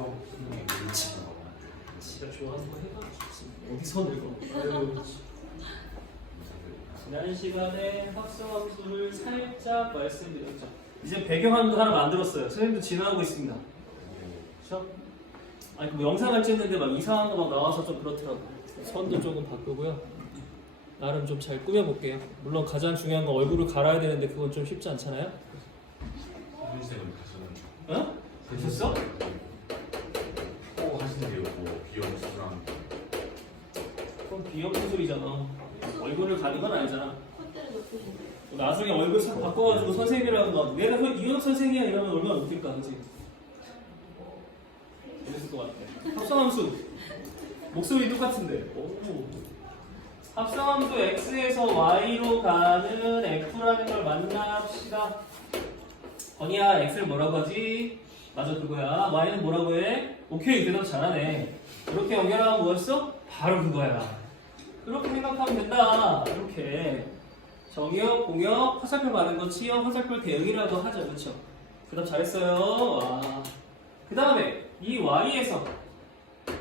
수학 선생님이 밀치는 거. 지가 좋아하는 거 해봐. 어디서 늙어? 지난 시간에 합성함수를 살짝 말씀드렸죠. 이제 배경화면도 하나 만들었어요. 선생님도 진행하고 있습니다. 그렇죠? 아니 뭐 영상을 찍는데 막 이상한 거 막 나와서 좀 그렇더라고요. 선도 조금 바꾸고요. 나름 좀 잘 꾸며볼게요. 물론 가장 중요한 건 얼굴을 갈아야 되는데 그건 좀 쉽지 않잖아요. 선생님은 가서는 어? 되셨어? 코 하시는데요. 뭐 비염수랑 그건 비염수술이잖아. 얼굴을 가는 건 아니잖아. 콧대를 높이는데. 나중에 얼굴 싹 바꿔가지고 선생님이라고 너 내가 그 이현욱 선생이야 이러면 얼마나 웃길까, 그치? 재밌을 것 같아. 합성함수 목소리 똑같은데. 오. 합성함수 x에서 y로 가는 f라는 걸 만납시다. 건이야 x를 뭐라고 하지? 맞아 그거야. y는 뭐라고 해? 오케이 대답 잘하네. 이렇게 연결하면 뭐였어? 바로 그거야. 그렇게 생각하면 된다. 이렇게 정역, 공역, 화살표 많은 거 치역, 화살표 대응이라고 하죠. 그렇죠? 대답 잘했어요. 와. 그 다음에 이 y에서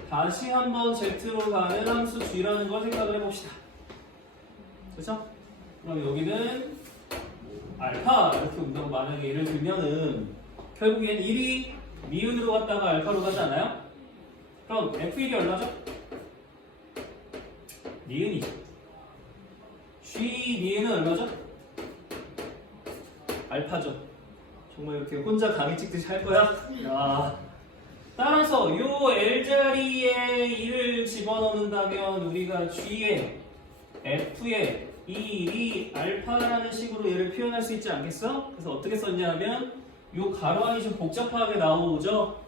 다시 한번 z로 가는 함수 g라는 걸 생각을 해봅시다. 그렇죠? 그럼 여기는 알파 이렇게 온다고 만약에 예를 들면은 결국엔 1이 미운으로 갔다가 알파로 가지 않아요? 그럼 f1이 얼마죠? 니은이죠. G 니은은 얼마죠? 알파죠. 정말 이렇게 혼자 강의 찍듯이 할 거야? 야. 따라서 요 L자리에 1을 집어넣는다면 우리가 G에 F에 이 알파라는 식으로 얘를 표현할 수 있지 않겠어? 그래서 어떻게 썼냐면 요 가로안이 좀 복잡하게 나오죠?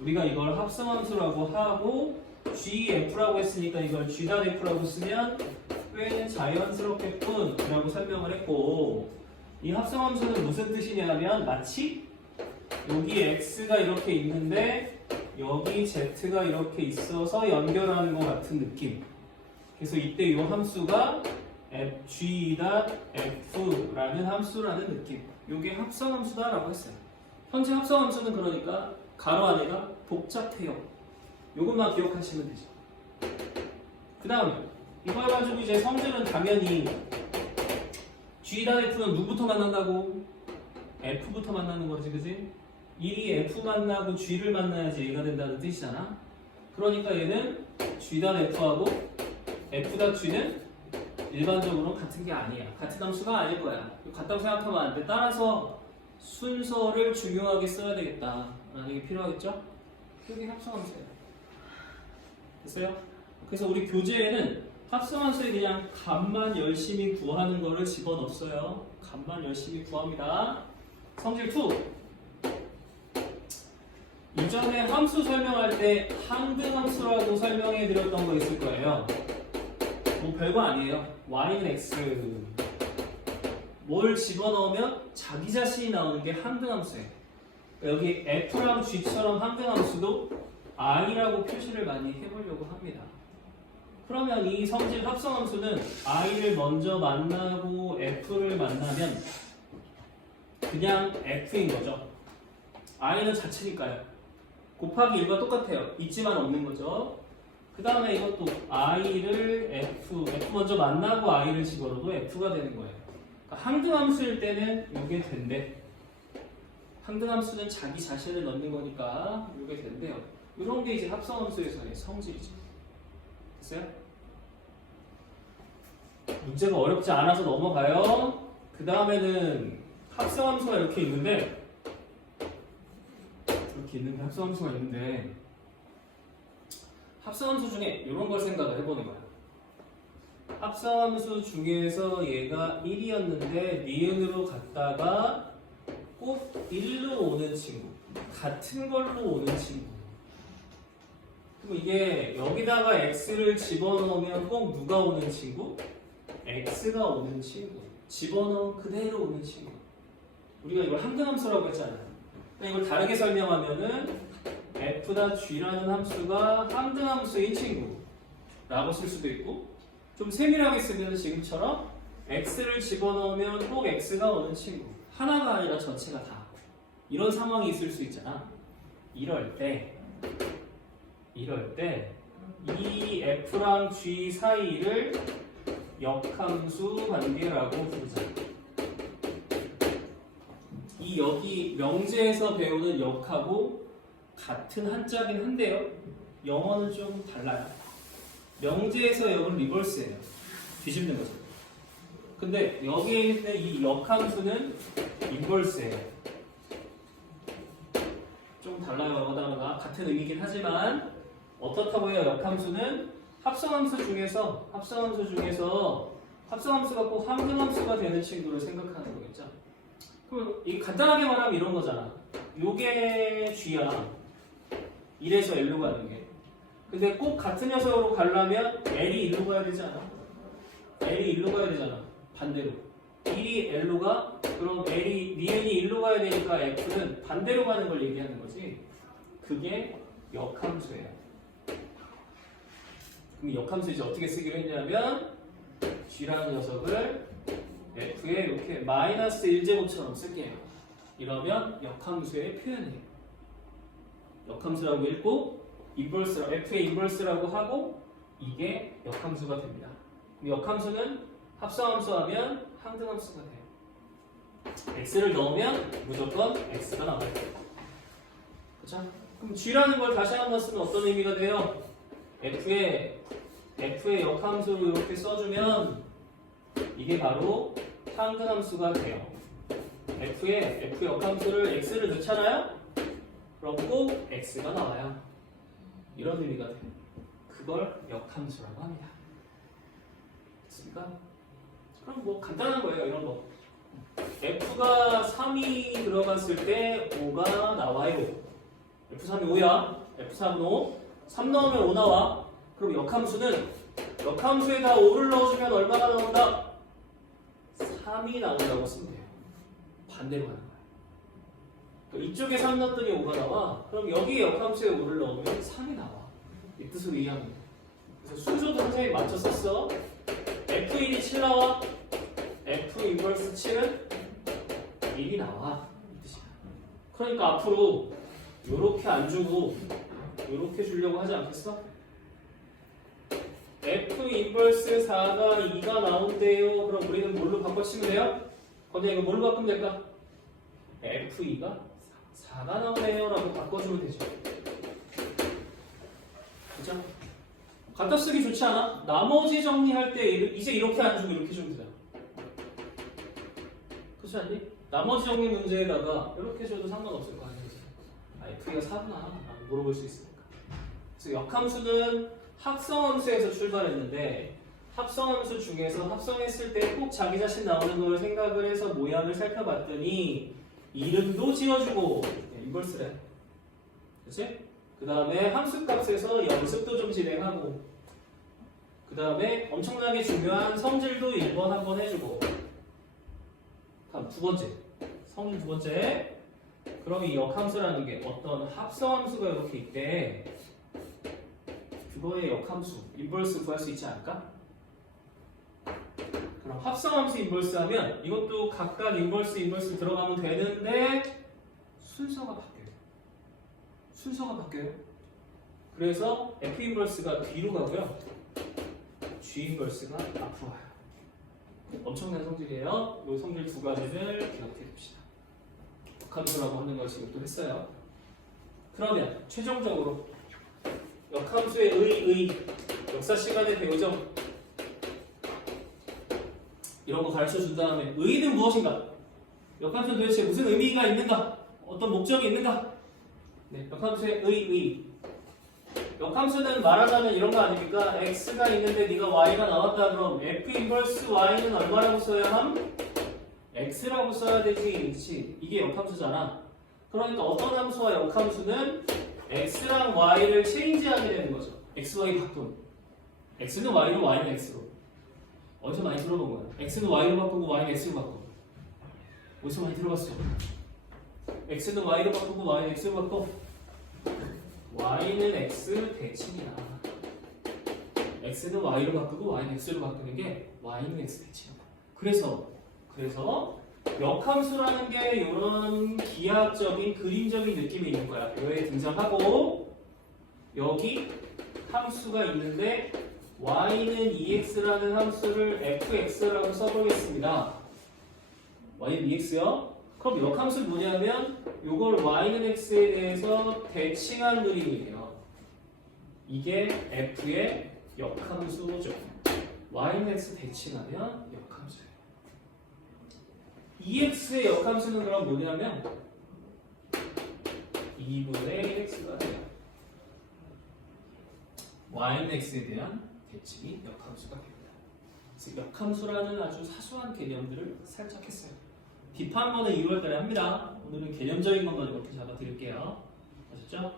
우리가 이걸 합성함수라고 하고 GF라고 했으니까 이걸 G'F라고 쓰면 꽤 자연스럽겠군 라고 설명을 했고, 이 합성함수는 무슨 뜻이냐면 마치 여기 X가 이렇게 있는데 여기 Z가 이렇게 있어서 연결하는 것 같은 느낌. 그래서 이때 이 함수가 G.F라는 함수라는 느낌. 이게 합성함수다 라고 했어요. 현재 합성함수는 그러니까 가로 안에가 복잡해요. 요것만 기억하시면 되죠. 그 다음에 이걸 가지고 이제 성질은 당연히 G.F는 누구부터 만난다고? F부터 만나는 거지, 그지? 1이 F 만나고 G를 만나야지 얘가 된다는 뜻이잖아. 그러니까 얘는 G.F하고 F.G는 일반적으로 같은 게 아니야. 같은 함수가 아닐 거야. 같다고 생각하면 안 돼. 따라서 순서를 중요하게 써야 되겠다 라는 게 필요하겠죠? 그게 합성함수예요. 됐어요? 그래서 우리 교재에는 합성함수에 그냥 값만 열심히 구하는 거를 집어넣었어요. 값만 열심히 구합니다. 성질 2. 이전에 함수 설명할 때 항등함수라고 설명해 드렸던 거 있을 거예요. 뭐 별거 아니에요. y는 x 뭘 집어넣으면 자기 자신이 나오는 게 항등함수예요. 여기 f랑 g처럼 항등함수도 i라고 표시를 많이 해보려고 합니다. 그러면 이 성질 합성함수는 i를 먼저 만나고 f를 만나면 그냥 f인 거죠. i는 자체니까요. 곱하기 1과 똑같아요. 있지만 없는 거죠. 그 다음에 이것도 i를 f 먼저 만나고 i를 집어넣어도 f가 되는 거예요. 그러니까 항등함수일 때는 이게 된대. 항등함수는 자기 자신을 넣는 거니까 이게 된대요. 이런 게 이제 합성함수에서의 성질이죠. 됐어요? 문제가 어렵지 않아서 넘어가요. 그 다음에는 합성함수가 이렇게 있는데 합성함수가 있는데 합성함수 중에 이런 걸 생각을 해보는 거야. 합성함수 중에서 얘가 1이었는데 니은으로 갔다가 꼭 1로 오는 친구, 같은 걸로 오는 친구. 그럼 이게 여기다가 x를 집어넣으면 꼭 누가 오는 친구? x가 오는 친구. 집어넣으면 그대로 오는 친구. 우리가 이걸 항등함수라고 했잖아요. 이걸 다르게 설명하면은 f.g라는 함수가 항등함수인 친구라고 쓸 수도 있고, 좀 세밀하게 쓰면 지금처럼 x를 집어넣으면 꼭 x가 오는 친구. 하나가 아니라 전체가 다. 이런 상황이 있을 수 있잖아. 이럴 때 이럴 때 이 f랑 g 사이를 역함수 관계라고 부르자. 이 여기 명제에서 배우는 역하고 같은 한자긴 한데요. 영어는 좀 달라요. 명제에서 역은 리버스예요. 뒤집는 거죠. 근데 여기에 있는 이 역함수는 인버스예요. 좀 달라요. 어다가 같은 의미긴 하지만 어떻다고 해요? 역함수는 합성함수 중에서 합성함수가 꼭 함등함수가 되는 친구를 생각하는 거겠죠. 그럼 이 간단하게 말하면 이런 거잖아. 요게 G야. 1에서 L로 가는 게. 근데 꼭 같은 녀석으로 가려면 L이 1로 가야 되지 않아? L이 1로 가야 되잖아. 반대로. 1이 L로 가? 그럼 니은이 1로 가야 되니까 F는 반대로 가는 걸 얘기하는 거지. 그게 역함수예요. 그럼 역함수 이제 어떻게 쓰기로 했냐면 G라는 녀석을 F에 이렇게 마이너스 1제곱처럼 쓸게요. 이러면 역함수의 표현이에요. 역함수라고 읽고 F의 인버스라고 하고 이게 역함수가 됩니다. 역함수는 합성함수 하면 항등함수가 돼요. X를 넣으면 무조건 X가 나와요. 그쵸? 그럼 G라는 걸 다시 한번 쓰면 어떤 의미가 돼요? F의 역함수로 이렇게 써주면 이게 바로 항등함수가 돼요. F 역함수를 X를 넣잖아요? 그럼 꼭 X가 나와요. 이런 의미가 돼요. 그걸 역함수라고 합니다. 됐습니까? 그럼 뭐 간단한 거예요. 이런 거. F가 3이 들어갔을 때 5가 나와요. F3이 5야. F3은 5. 3 넣으면 5 나와. 그럼 역함수는 역함수에다 5를 넣어주면 얼마가 나온다? 3이 나온다고 쓰면 돼요. 반대로 가는 거야. 그러니까 이쪽에 3 넣었더니 5가 나와. 그럼 여기 역함수에 5를 넣으면 3이 나와. 이 뜻으로 이해하면 돼. 그래서 순서도 선생님이 맞춰 썼어. F1이 7 나와. F 인버스 7은 1이 나와. 이 뜻이야. 그러니까 앞으로 요렇게 안 주고 요렇게 주려고 하지 않겠어? F 인버스 4가 2가 나온대요. 그럼 우리는 뭘로 바꿔치면 돼요? 근데 이거 뭘로 바꾸면 될까? F2가 4가 나오네요 라고 바꿔주면 되죠. 그죠? 갖다 쓰기 좋지 않아? 나머지 정리할 때 이제 이렇게 안 주고 이렇게 주면 되잖아. 그렇지 않니? 나머지 정리 문제에다가 이렇게 줘도 상관없을 거 아니야. F가 4구나 라고 물어볼 수 있으니까. 그래서 역함수는 합성함수에서 출발했는데 합성함수 중에서 합성했을 때 꼭 자기 자신 나오는 걸 생각을 해서 모양을 살펴봤더니 이름도 지어주고 인버스래. 그치? 그 다음에 함수값에서 연습도 좀 진행하고 그 다음에 엄청나게 중요한 성질도 1번 한번 해주고 다음 두 번째 성질 두 번째 그럼 이 역함수라는 게 어떤 합성함수가 이렇게 있대. 그거의 역함수, 인버스 구할 수 있지 않을까? 그럼 합성함수 인버스 하면 이것도 각각 인버스 들어가면 되는데 순서가 바뀌어요. 그래서 F 인버스가 뒤로 가고요. G 인버스가 앞으로 와요. 엄청난 성질이에요. 이 성질 두 가지를 기억해 둡시다. 역함수라고 하는 걸 지금 또 했어요. 그러면 최종적으로 역함수의 의 역사 시간에 배우죠. 이런 거 가르쳐 준 다음에 의는 무엇인가? 역함수는 도대체 무슨 의미가 있는가? 어떤 목적이 있는가? 네, 역함수의 의. 역함수는 말하자면 이런 거 아닙니까? x가 있는데 네가 y가 나왔다 그럼 f 인버스 y는 얼마라고 써야 함? x라고 써야 되지, 그렇지? 이게 역함수잖아. 그러니까 어떤 함수와 역함수는 x랑 y를 체인지하게 되는 거죠. x, y 바꿈. x는 y로, y는 x로. 어디서 많이 들어본 거야? x는 y로 바꾸고 y는 x로 바꾸고. 어디서 많이 들어봤어? x는 y로 바꾸고 y는 x로 바꿔. y는 x 대칭이다. x는 y로 바꾸고 y는 x로 바꾸는 게 y는 x 대칭이다. 그래서 역함수라는 게 이런 기하학적인 그림적인 느낌이 있는 거야. 여기에 등장하고 여기 함수가 있는데 y는 2x라는 함수를 fx라고 써보겠습니다. y는 2x요? 그럼 역함수는 뭐냐면 요걸 y는 x에 대해서 대칭한 그림이에요. 이게 f의 역함수죠. y는 x 대칭하면 역함수예요. 2x의 역함수는 그럼 뭐냐면 2분의 1x가 돼요. y는 x에 대한 대칭이 역함수가 됩니다. 그래서 역함수라는 아주 사소한 개념들을 살짝 했어요. 뒷판번은 2월달에 합니다. 오늘은 개념적인 것만 이렇게 잡아드릴게요. 아셨죠?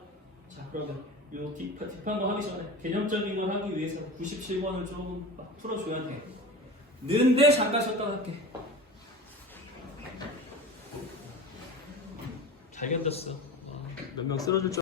자, 그러면 이 뒷판번 하기 전에 개념적인 걸 하기 위해서 97번을 조금 막 풀어줘야 돼. 는데 잠깐 쉬었다 할게. 잘 견뎠어. 몇 명 쓰러질 줄